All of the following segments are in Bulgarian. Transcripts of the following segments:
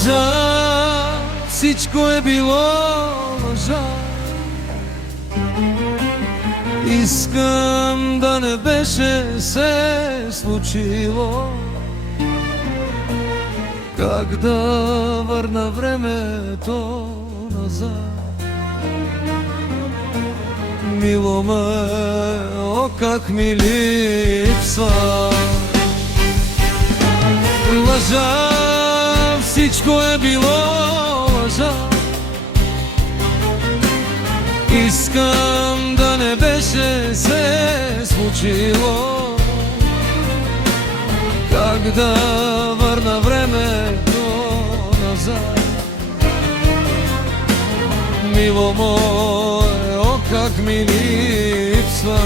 Лъжа, всичко е било лъжа. Искам да не беше се случило. Как да върна времето назад? Мило ме, о как ми липсва. Лъжа, всичко е било лъжа. Искам да не беше се случило. Как да върна времето назад? Мило мое, о как ми липсва.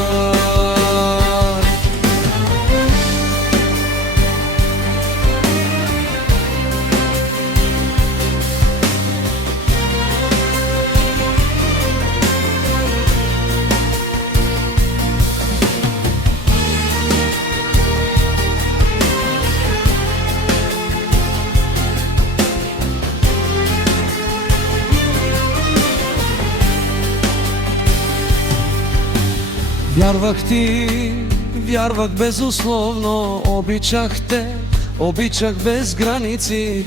Вярвах ти, вярвах безусловно, обичах те, обичах без граници.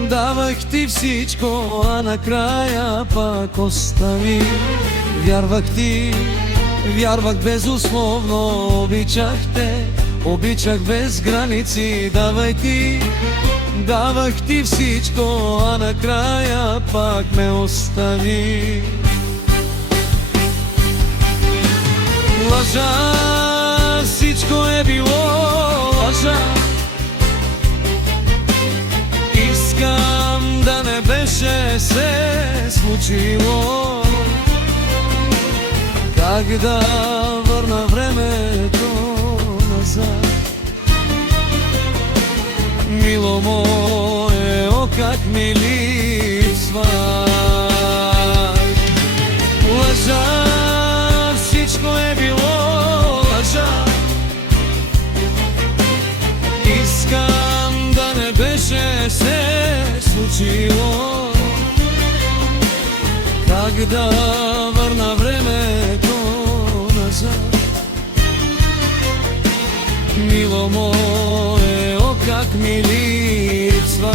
Давах ти всичко, а накрая пак остави. Вярвах ти, вярвах безусловно, обичах те, обичах без граници. Давах ти всичко, а накрая пак ме остави. Лъжа, всичко е било лъжа. Искам да не беше се случило. Как да върна времето назад? Мило мое, о как ми липсва. Лъжа, всичко е било лъжа. Искам да не беше се случило. Как да върна времето назад? Мило мое, о как ми липсва.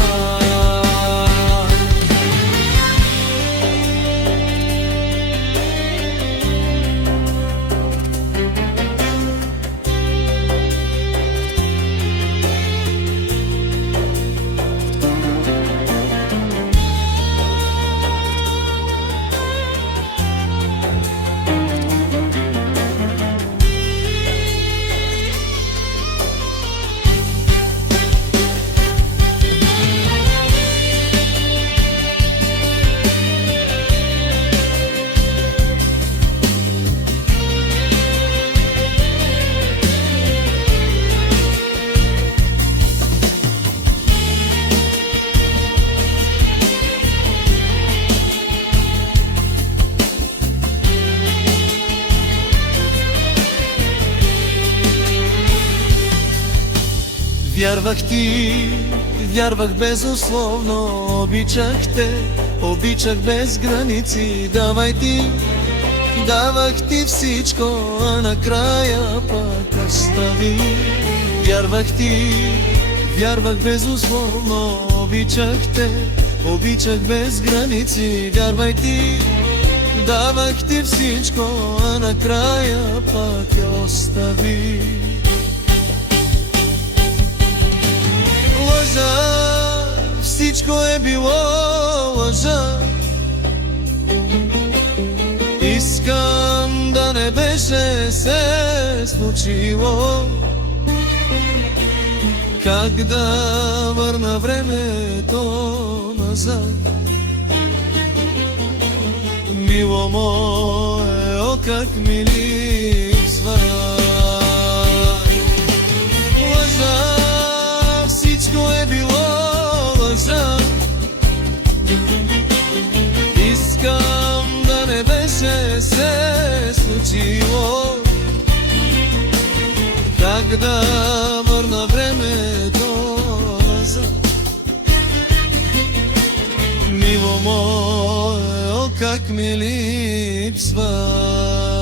Вярвах ти, вярвах безусловно, обичах те, обичах без граници. Давах ти всичко, а накрая пак остави. Вярвах ти, вярвах безусловно, обичах те, обичах без граници. Давах ти всичко, а накрая пак я остави. Лъжа, всичко е било лъжа. Искам да не беше се случило. Как да върна времето назад? Мило мое, о как ми липсва. Лъжа, всичко е било лъжа. Искам да не беше се случило. Как да върна времето назад? moje, o kak mi lip sva